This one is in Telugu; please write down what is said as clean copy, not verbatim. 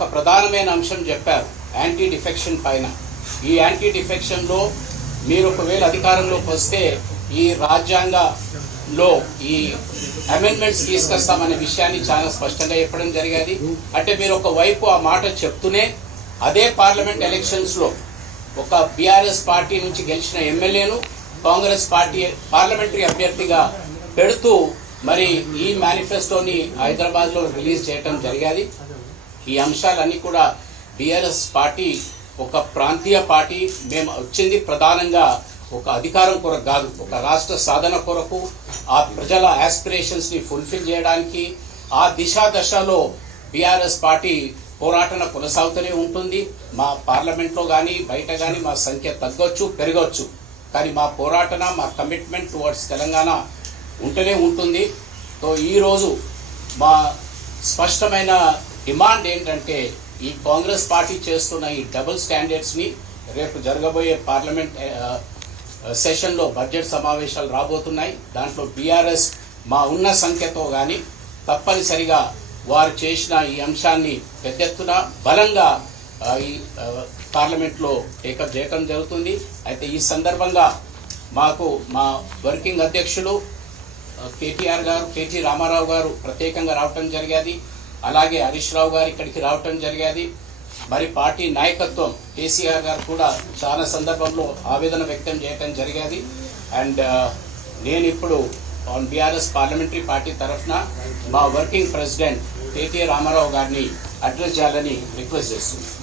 ఒక ప్రధానమైన అంశం చెప్పారు, యాంటీ డిఫెక్షన్ పైన. ఈ యాంటీ డిఫెక్షన్లో మీరు ఒకవేళ అధికారంలోకి వస్తే ఈ రాజ్యాంగంలో ఈ అమెండ్మెంట్స్ తీసుకొస్తామనే విషయాన్ని చాలా స్పష్టంగా చెప్పడం జరిగేది. అంటే మీరు ఒకవైపు ఆ మాట చెప్తూనే అదే పార్లమెంట్ ఎలక్షన్స్లో ఒక బీఆర్ఎస్ పార్టీ నుంచి గెలిచిన ఎమ్మెల్యేను కాంగ్రెస్ పార్టీ పార్లమెంటరీ అభ్యర్థిగా పెడుతూ మరి ఈ మేనిఫెస్టోని హైదరాబాద్లో రిలీజ్ చేయడం జరిగేది. ఈ అంశాలన్నీ కూడా బీఆర్ఎస్ పార్టీ ఒక ప్రాంతీయ పార్టీ, మేము వచ్చింది ప్రధానంగా ఒక అధికారం కొరకు కాదు, ఒక రాష్ట్ర సాధన కొరకు, ఆ ప్రజల ఆస్పిరేషన్స్ని ఫుల్ఫిల్ చేయడానికి. ఆ దశలో బీఆర్ఎస్ పార్టీ పోరాటన కొనసాగుతూనే ఉంటుంది. మా పార్లమెంట్లో కానీ బయట కానీ మా సంఖ్య తగ్గొచ్చు పెరగవచ్చు, కానీ మా పోరాటన, మా కమిట్మెంట్ టువర్డ్స్ తెలంగాణ ఉంటూనే ఉంటుంది. సో ఈరోజు మా స్పష్టమైన డిమాండ్ ఏంటంటే ఈ కాంగ్రెస్ పార్టీ చేస్తున్న ఈ డబుల్ స్టాండర్డ్స్ని రేపు జరగబోయే పార్లమెంట్ సెషన్లో బడ్జెట్ సమావేశాలు రాబోతున్నాయి. దాంట్లో బీఆర్ఎస్ మా ఉన్న సంఖ్యతో కానీ తప్పనిసరిగా వారు చేసిన ఈ అంశాన్ని పెద్ద ఎత్తున బలంగా ఈ పార్లమెంట్లో టేకప్ చేయడం జరుగుతుంది. అయితే ఈ సందర్భంగా మాకు మా వర్కింగ్ అధ్యక్షులు కేటీఆర్ గారు, కేటీ రామారావు గారు ప్రత్యేకంగా రావటం జరిగేది. అలాగే హరీష్ రావు గారు ఇక్కడికి రావటం జరిగేది. మరి పార్టీ నాయకత్వం కేసీఆర్ గారు కూడా చాలా సందర్భంలో ఆవేదన వ్యక్తం చేయడం జరిగేది. అండ్ నేను ఇప్పుడు బీఆర్ఎస్ పార్లమెంటరీ పార్టీ తరఫున మా వర్కింగ్ ప్రెసిడెంట్ కేటీ రామారావు గారిని అడ్రస్ చేయాలని రిక్వెస్ట్ చేస్తున్నాను.